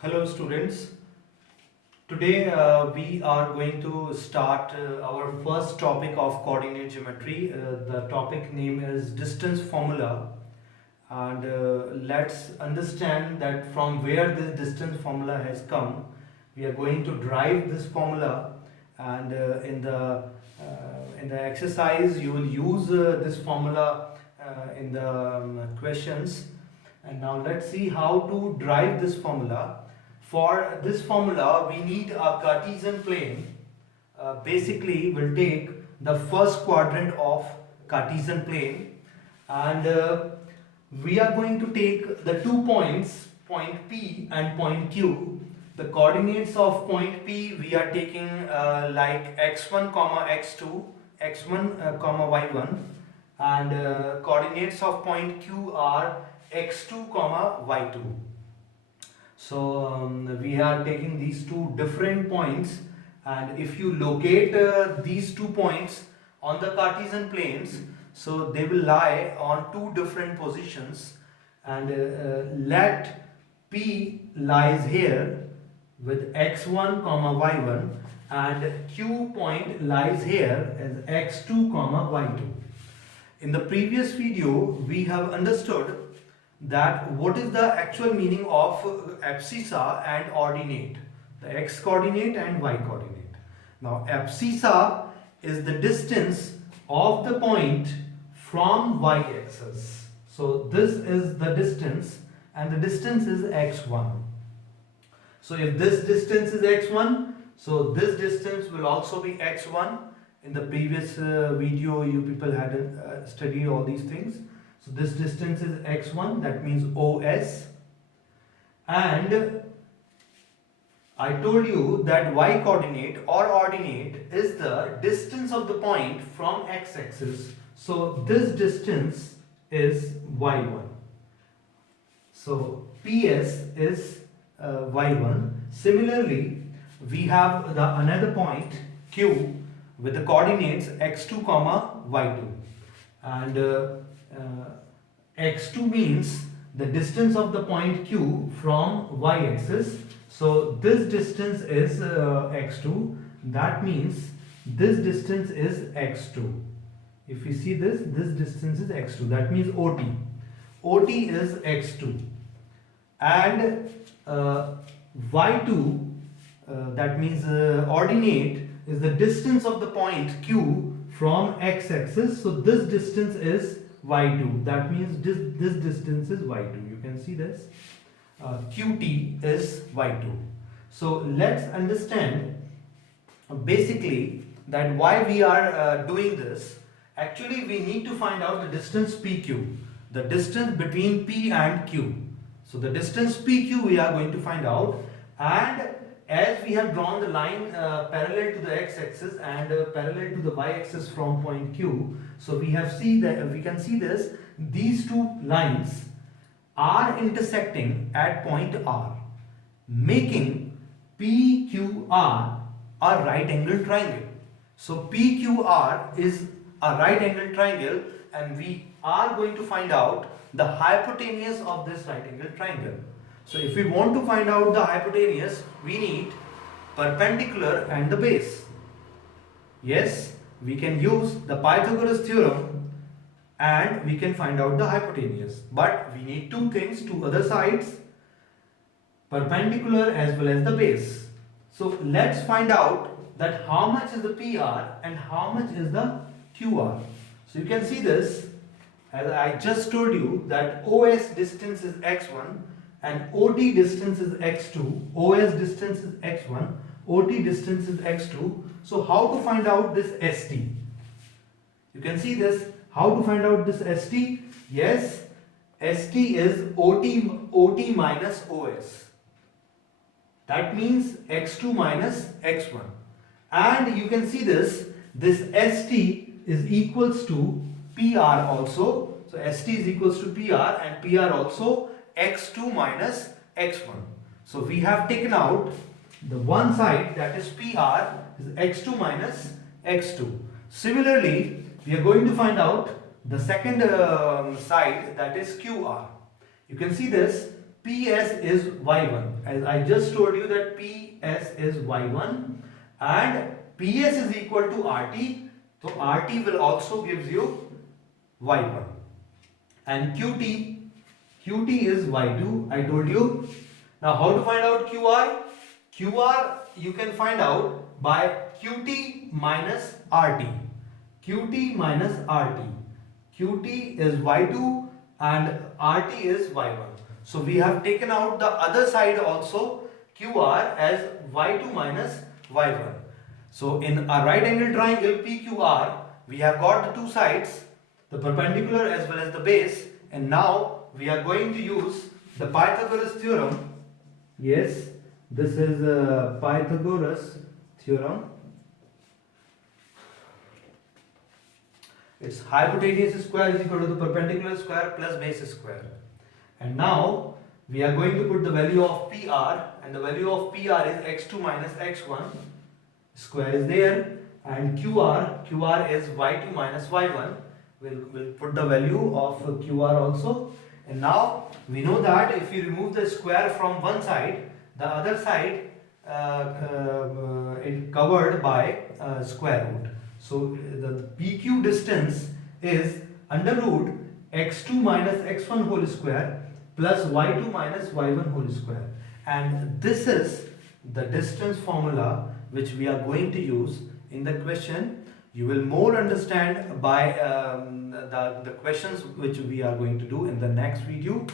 Hello students. Today we are going to start our first topic of coordinate geometry. The topic name is distance formula, and let's understand that from where this distance formula has come. We are going to derive this formula, and in the exercise you will use this formula in the questions. And now let's see how to derive this formula. For this formula, we need a Cartesian plane. Basically, we'll take the first quadrant of Cartesian plane, and we are going to take the 2 points, point P and point Q. The coordinates of point P we are taking like x1 comma x2, x1 comma y1, and coordinates of point Q are x2 comma y2. So we are taking these two different points, and if you locate these 2 points on the Cartesian planes, so they will lie on two different positions, and let P lies here with x1 comma y1, and Q point lies here as x2 comma y2. In the previous video we have understood that what is the actual meaning of abscissa and ordinate, the x coordinate and y coordinate. Now abscissa is the distance of the point from y axis. So this is the distance, and the distance is x1. So if this distance is x1, so this distance will also be x1. In the previous video you people had studied all these things. So this distance is x1, that means OS, and I told you that y coordinate or ordinate is the distance of the point from x-axis. So this distance is y1. So PS is y1. Similarly, we have the another point Q with the coordinates x2 comma y2, and x2 means the distance of the point Q from y-axis. So this distance is x2. That means this distance is x2. If you see this distance is x2. That means OT. OT is x2, and y2, that means ordinate, is the distance of the point Q from x-axis. So this distance is y2. That means this distance is y2. You can see this. QT is y2. So let's understand basically that why we are doing this. Actually, we need to find out the distance PQ, the distance between P and Q. So the distance PQ we are going to find out, and as we have drawn the line parallel to the x-axis and parallel to the y-axis from point Q, so we can see this. These two lines are intersecting at point R, making PQR a right angle triangle. So PQR is a right angle triangle, and we are going to find out the hypotenuse of this right angle triangle. So if we want to find out the hypotenuse, we need perpendicular and the base. Yes, we can use the Pythagoras theorem and we can find out the hypotenuse. But we need two things, two other sides, perpendicular as well as the base. So let's find out that how much is the PR and how much is the QR. So you can see this, as I just told you, that OS distance is x1 and OT distance is x2. OS distance is x1, OT distance is x2. So how to find out this ST? You can see this. How to find out this ST? Yes, ST is OT minus OS. That means x2 minus x1. And you can see this ST is equals to PR also. So ST is equals to PR, and PR also x2 minus x1. So we have taken out the one side, that is PR, is x2 minus x2. Similarly, we are going to find out the second side, that is QR. You can see this PS is y1. As I just told you that PS is y1 and PS is equal to RT. So RT will also gives you y1. And QT is y2. I told you. Now how to find out QR? QR you can find out by QT minus RT. QT minus RT. QT is y2 and RT is y1. So we have taken out the other side also, QR, as y2 minus y1. So in a right angle triangle PQR, we have got the two sides, the perpendicular as well as the base, and now we are going to use the Pythagoras theorem. Yes, this is Pythagoras theorem. Its hypotenuse square is equal to the perpendicular square plus base square. And now we are going to put the value of PR, and the value of PR is x2 minus x1. Square is there, and QR is y2 minus y1. We'll put the value of QR also. And now we know that if you remove the square from one side, the other side is covered by square root. So the PQ distance is under root x2 minus x1 whole square plus y2 minus y1 whole square. And this is the distance formula which we are going to use in the question. You will more understand by the questions which we are going to do in the next video.